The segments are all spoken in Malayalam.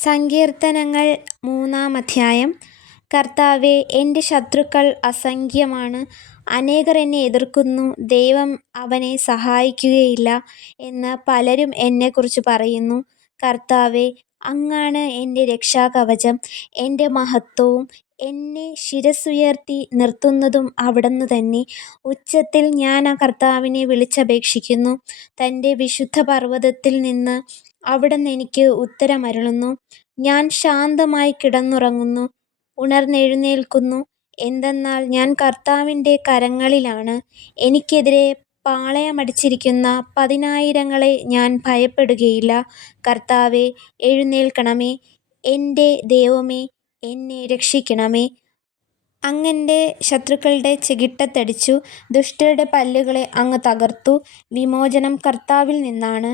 സങ്കീർത്തനങ്ങൾ 3-ാം അധ്യായം. കർത്താവേ, എൻ്റെ ശത്രുക്കൾ അസംഖ്യമാണ്. അനേകർ എന്നെ എതിർക്കുന്നു. ദൈവം അവനെ സഹായിക്കുകയില്ല എന്ന് പലരും എന്നെക്കുറിച്ച് പറയുന്നു. കർത്താവേ, അങ്ങാണ് എൻ്റെ രക്ഷാകവചം, എൻ്റെ മഹത്വവും. എന്നെ ശിരസ്സുയർത്തി നിർത്തുന്നതും അവിടുന്ന് തന്നെ. ഉച്ചത്തിൽ ഞാൻ കർത്താവിനെ വിളിച്ചപേക്ഷിക്കുന്നു. തൻ്റെ വിശുദ്ധപർവ്വതത്തിൽ നിന്ന് അവിടുന്ന് എനിക്ക് ഉത്തരമരുളുന്നു. ഞാൻ ശാന്തമായി കിടന്നുറങ്ങുന്നു, ഉണർന്നെഴുന്നേൽക്കുന്നു. എന്തെന്നാൽ ഞാൻ കർത്താവിൻ്റെ കരങ്ങളിലാണ്. എനിക്കെതിരെ പാളയമടിച്ചിരിക്കുന്ന 10,000-ങ്ങളെ ഞാൻ ഭയപ്പെടുകയില്ല. കർത്താവേ, എഴുന്നേൽക്കണമേ. എൻ്റെ ദൈവമേ, എന്നെ രക്ഷിക്കണമേ. അങ്ങെൻ്റെ ശത്രുക്കളുടെ ചെകിട്ടത്തടിച്ചു, ദുഷ്ടരുടെ പല്ലുകളെ അങ്ങ് തകർത്തു. വിമോചനം കർത്താവിൽ നിന്നാണ്.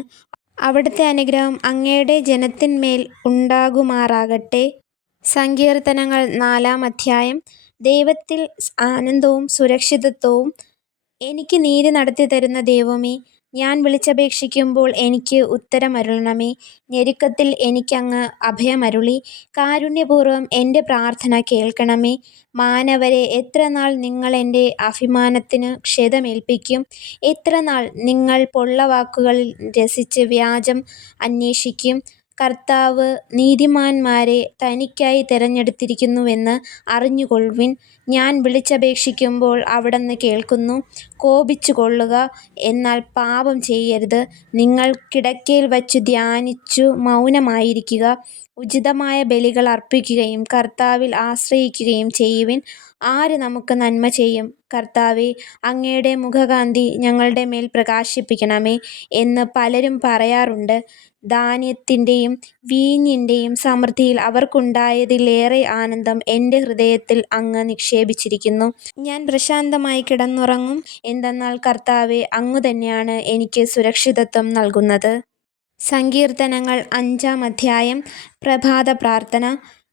അവിടുത്തെ അനുഗ്രഹം അങ്ങയുടെ ജനത്തിന്മേൽ ഉണ്ടാകുമാറാകട്ടെ. സങ്കീർത്തനങ്ങൾ 4-ാം അധ്യായം. ദൈവത്തിൽ ആനന്ദവും സുരക്ഷിതത്വവും. എനിക്ക് നീതി നടത്തിത്തരുന്ന ദൈവമേ, ഞാൻ വിളിച്ചപേക്ഷിക്കുമ്പോൾ എനിക്ക് ഉത്തരമരുളണമേ. ഞെരുക്കത്തിൽ എനിക്കങ്ങ് അഭയമരുളി. കാരുണ്യപൂർവ്വം എൻ്റെ പ്രാർത്ഥന കേൾക്കണമേ. മാനവരെ, എത്രനാൾ നിങ്ങൾ എൻ്റെ അഭിമാനത്തിന് ക്ഷതമേൽപ്പിക്കും? എത്രനാൾ നിങ്ങൾ പൊള്ളവാക്കുകളിൽ രസിച്ച് വ്യാജം അന്വേഷിക്കും? കർത്താവ് നീതിമാന്മാരെ തനിക്കായി തിരഞ്ഞെടുത്തിരിക്കുന്നുവെന്ന് അറിഞ്ഞുകൊൾവിൻ. ഞാൻ വിളിച്ചപേക്ഷിക്കുമ്പോൾ അവിടുന്ന് കേൾക്കുന്നു. കോപിച്ചുകൊള്ളുക, എന്നാൽ പാപം ചെയ്യരുത്. നിങ്ങൾ കിടക്കയിൽ വച്ചു ധ്യാനിച്ചു മൗനമായിരിക്കുക. ഉചിതമായ ബലികൾ അർപ്പിക്കുകയും കർത്താവിൽ ആശ്രയിക്കുകയും ചെയ്യുവിൻ. ആര് നമുക്ക് നന്മ ചെയ്യും? കർത്താവേ, അങ്ങയുടെ മുഖകാന്തി ഞങ്ങളുടെ മേൽ പ്രകാശിപ്പിക്കണമേ എന്ന് പലരും പറയാറുണ്ട്. ധാന്യത്തിൻ്റെയും വീഞ്ഞിൻ്റെയും സമൃദ്ധിയിൽ അവർക്കുണ്ടായതിലേറെ ആനന്ദം എൻ്റെ ഹൃദയത്തിൽ അങ്ങ് നിക്ഷേപിച്ചിരിക്കുന്നു. ഞാൻ പ്രശാന്തമായി കിടന്നുറങ്ങും. എന്തെന്നാൽ കർത്താവേ, അങ്ങു തന്നെയാണ് എനിക്ക് സുരക്ഷിതത്വം നൽകുന്നത്. സങ്കീർത്തനങ്ങൾ 5-ാം അധ്യായം. പ്രഭാതപ്രാർത്ഥന.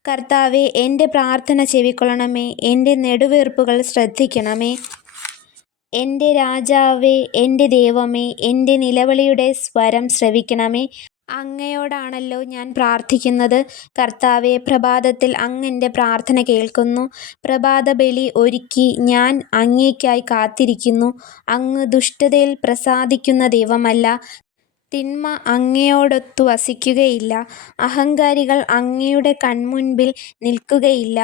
കർത്താവേ, എൻ്റെ പ്രാർത്ഥന ചെവിക്കൊള്ളണമേ. എൻ്റെ നെടുവീർപ്പുകൾ ശ്രദ്ധിക്കണമേ. എൻ്റെ രാജാവേ, എൻ്റെ ദൈവമേ, എൻ്റെ നിലവിളിയുടെ സ്വരം ശ്രവിക്കണമേ. അങ്ങയോടാണല്ലോ ഞാൻ പ്രാർത്ഥിക്കുന്നത്. കർത്താവേ, പ്രഭാതത്തിൽ അങ്ങ് എൻ്റെ പ്രാർത്ഥന കേൾക്കുന്നു. പ്രഭാതബലി ഒരുക്കി ഞാൻ അങ്ങേയ്ക്കായി കാത്തിരിക്കുന്നു. അങ്ങ് ദുഷ്ടതയിൽ പ്രസാദിക്കുന്ന ദൈവമല്ല. തിന്മ അങ്ങയോടൊത്തു വസിക്കുകയില്ല. അഹങ്കാരികൾ അങ്ങയുടെ കൺമുൻപിൽ നിൽക്കുകയില്ല.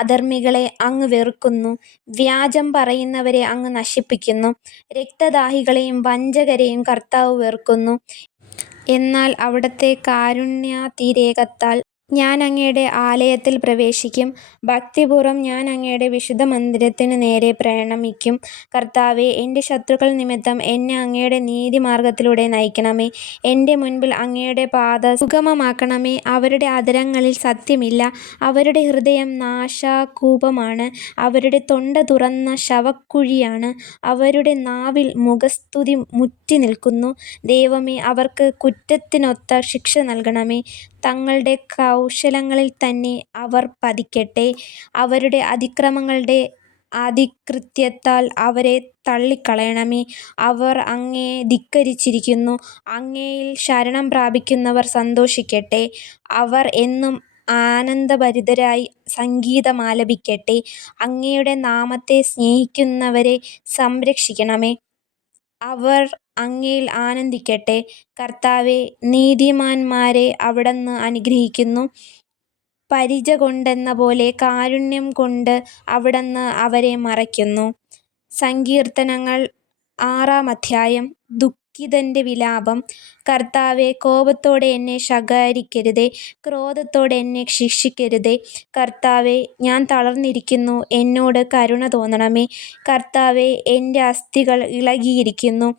അധർമ്മികളെ അങ്ങ് വെറുക്കുന്നു. വ്യാജം പറയുന്നവരെ അങ്ങ് നശിപ്പിക്കുന്നു. രക്തദാഹികളെയും വഞ്ചകരെയും കർത്താവ് വെറുക്കുന്നു. എന്നാൽ അവിടുത്തെ കാരുണ്യാതിരേകത്താൽ ഞാൻ അങ്ങയുടെ ആലയത്തിൽ പ്രവേശിക്കും. ഭക്തിപൂർവ്വം ഞാൻ അങ്ങയുടെ വിശുദ്ധമന്ദിരത്തിനു നേരെ പ്രണമിക്കും. കർത്താവേ, എൻ്റെ ശത്രുക്കൾ നിമിത്തം എന്നെ അങ്ങയുടെ നീതിമാർഗ്ഗത്തിലൂടെ നയിക്കണമേ. എൻ്റെ മുൻപിൽ അങ്ങയുടെ പാത സുഗമമാക്കണമേ. അവരുടെ അധരങ്ങളിൽ സത്യമില്ല. അവരുടെ ഹൃദയം നാശകൂപമാണ്. അവരുടെ തൊണ്ട തുറന്ന ശവക്കുഴിയാണ്. അവരുടെ നാവിൽ മുഖസ്തുതി മുറ്റിനിൽക്കുന്നു. ദൈവമേ, അവർക്ക് കുറ്റത്തിനൊത്ത ശിക്ഷ നൽകണമേ. തങ്ങളുടെ കൗശലങ്ങളിൽ തന്നെ അവർ പതിക്കട്ടെ. അവരുടെ അതിക്രമങ്ങളുടെ ആധിക്യത്താൽ അവരെ തള്ളിക്കളയണമേ. അവർ അങ്ങയെ ധിക്കരിച്ചിരിക്കുന്നു. അങ്ങയിൽ ശരണം പ്രാപിക്കുന്നവർ സന്തോഷിക്കട്ടെ. അവർ എന്നും ആനന്ദഭരിതരായി സംഗീതമാലപിക്കട്ടെ. അങ്ങയുടെ നാമത്തെ സ്നേഹിക്കുന്നവരെ സംരക്ഷിക്കണമേ. അവർ അങ്ങയിൽ ആനന്ദിക്കട്ടെ. കർത്താവേ, നീതിമാന്മാരെ അവിടുന്ന് അനുഗ്രഹിക്കുന്നു. പരിച കൊണ്ടെന്നപോലെ കാരുണ്യം കൊണ്ട് അവിടുന്ന് അവരെ മറയ്ക്കുന്നു. സങ്കീർത്തനങ്ങൾ 6-ാം അധ്യായം. ദുഃഖിതൻ്റെ വിലാപം. കർത്താവേ, കോപത്തോടെ എന്നെ ശകാരിക്കരുതേ. ക്രോധത്തോടെ എന്നെ ശിക്ഷിക്കരുതേ. കർത്താവേ, ഞാൻ തളർന്നിരിക്കുന്നു. എന്നോട് കരുണ തോന്നണമേ. കർത്താവേ, എൻ്റെ അസ്ഥികൾ ഇളകിയിരിക്കുന്നു.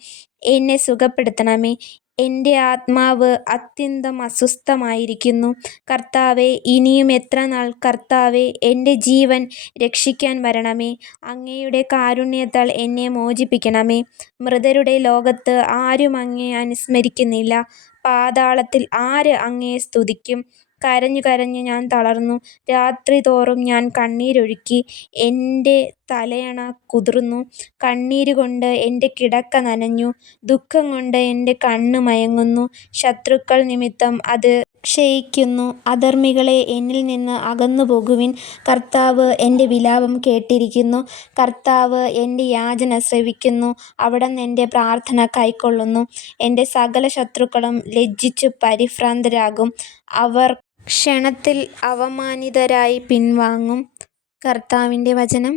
എന്നെ സുഖപ്പെടുത്തണമേ. എൻ്റെ ആത്മാവ് അത്യന്തം അസ്വസ്ഥമായിരിക്കുന്നു. കർത്താവേ, ഇനിയും എത്രനാൾ? കർത്താവേ, എൻ്റെ ജീവൻ രക്ഷിക്കാൻ വരണമേ. അങ്ങയുടെ കാരുണ്യത്താൽ എന്നെ മോചിപ്പിക്കണമേ. മൃതരുടെ ലോകത്ത് ആരും അങ്ങയെ അനുസ്മരിക്കുന്നില്ല. പാതാളത്തിൽ ആര് അങ്ങയെ സ്തുതിക്കും? കരഞ്ഞു കരഞ്ഞു ഞാൻ തളർന്നു. രാത്രിതോറും ഞാൻ കണ്ണീരൊഴുക്കി. എൻ്റെ തലയണ കുതിർന്നു. കണ്ണീരുകൊണ്ട് എൻ്റെ കിടക്ക നനഞ്ഞു. ദുഃഖം കൊണ്ട് എൻ്റെ കണ്ണ് മയങ്ങുന്നു. ശത്രുക്കൾ നിമിത്തം അത് ക്ഷയിക്കുന്നു. അധർമ്മികളേ, എന്നിൽ നിന്ന് അകന്നുപോകുവിൻ. കർത്താവ് എൻ്റെ വിലാപം കേട്ടിരിക്കുന്നു. കർത്താവ് എൻ്റെ യാചന ശ്രവിക്കുന്നു. അവിടുന്ന് എൻ്റെ പ്രാർത്ഥന കൈക്കൊള്ളുന്നു. എൻ്റെ സകല ശത്രുക്കളും ലജ്ജിച്ചു പരിഭ്രാന്തരാകും. അവർ ക്ഷണത്തിൽ അവമാനിതരായി പിൻവാങ്ങും. കർത്താവിൻ്റെ വചനം.